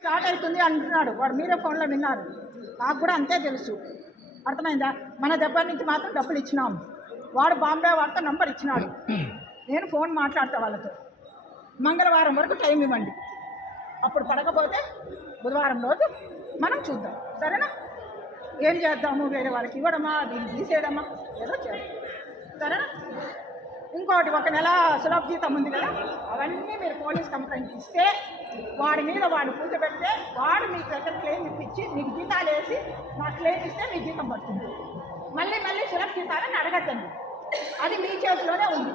Start అవుతుంది అంటున్నాడు వాడు. మీరే ఫోన్లో విన్నారు. నాకు కూడా అంతే తెలుసు. అర్థమైందా? మన దగ్గర నుంచి మాత్రం డబ్బులు ఇచ్చినాము. వాడు బాంబే వాడితో నంబర్ ఇచ్చినాడు. నేను ఫోన్ మాట్లాడతా వాళ్ళతో. మంగళవారం వరకు టైం ఇవ్వండి. అప్పుడు పడకపోతే బుధవారం రోజు మనం చూద్దాం. సరేనా? ఏం చేద్దాము? వేరే వాళ్ళకి ఇవ్వడమా, దీన్ని తీసేయడమా, ఏదో చేద్దాం. సరేనా? ఇంకోటి, ఒక నెల సులభ జీతం ఉంది కదా, అవన్నీ మీరు పోలీస్ కంప్లైంట్ ఇస్తే వాడి మీద వాడు కూర్చోబెడితే వాడు మీకు దగ్గర క్లెయిమ్ ఇప్పించి మీకు జీతాలు వేసి నాకు క్లెయిమ్ ఇస్తే మీ జీతం పడుతుంది. మళ్ళీ మళ్ళీ సులభ జీతాలని అడగద్దండి. అది మీ చేతిలోనే ఉంది.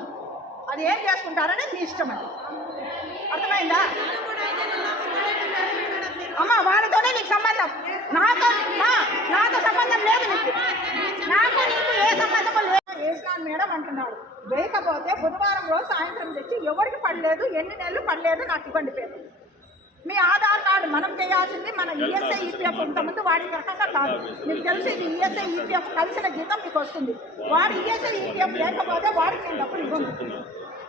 అది ఏం చేసుకుంటారనేది మీ ఇష్టం. అది అర్థమైందా అమ్మ? వాళ్ళతోనే నీకు సంబంధం. నాతో సంబంధం లేదు నీకు. నాకు నీకు ఏ సంబంధం లేదు. వేసినాను మేడం అంటున్నాడు. వేయకపోతే బుధవారం రోజు సాయంత్రం తెచ్చి ఎవరికి పడలేదు, ఎన్ని నెలలు పడలేదు నాకు ఇవ్వండి పేరు. మీ ఆధార్ కార్డు మనం చేయాల్సింది మన ఈఎస్ఐ ఈపీఎఫ్ ఇంతకుముందు వాడి రకంగా కాదు. మీకు తెలిసి ఇది ఈఎస్ఐ ఈపీఎఫ్ కలిసిన జీతం మీకు వస్తుంది. వాడు ఈఎస్ఐ ఈపీఎఫ్ లేకపోతే వాడికి నేను డబ్బులు ఇవ్వను.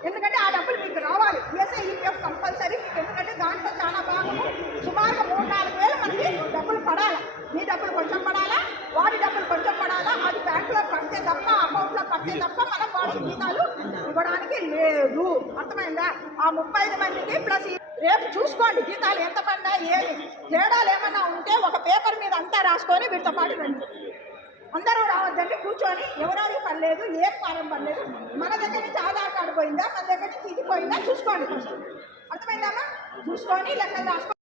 ఎందుకంటే ఆ డబ్బులు మీకు రావాలి. ESI EPF compulsory. ఎందుకంటే దాంట్లో చాలా భాగము సుమారుగా 3-4 వేలు మనకి డబ్బులు పడాలా. మీ డబ్బులు కొంచెం పడాలా, వాడి డబ్బులు కొంచెం పడాలా. అది బ్యాంకులో పడితే తప్ప, అకౌంట్లో పడితే తప్ప మనం వాడి జీతాలు ఇవ్వడానికి లేదు. అర్థమైందా? ఆ 35 మందికి ప్లస్ రేపు చూసుకోండి జీతాలు ఎంత పడినా, ఏమి తేడాలు ఏమన్నా ఉంటే ఒక పేపర్ మీద అంతా రాసుకొని వీటితో పాటు రండి. అందరూ రావద్దండి. కూర్చొని ఎవరికి పడలేదు, ఏం ఫారం పడలేదు, మన దగ్గర నుంచి ఆధార్ కార్డు పోయిందా, మన దగ్గర నుంచి ఇది పోయిందా చూసుకోండి ఫస్ట్. అర్థమైందమ్మా? చూసుకొని లెక్కలు రాసుకోండి.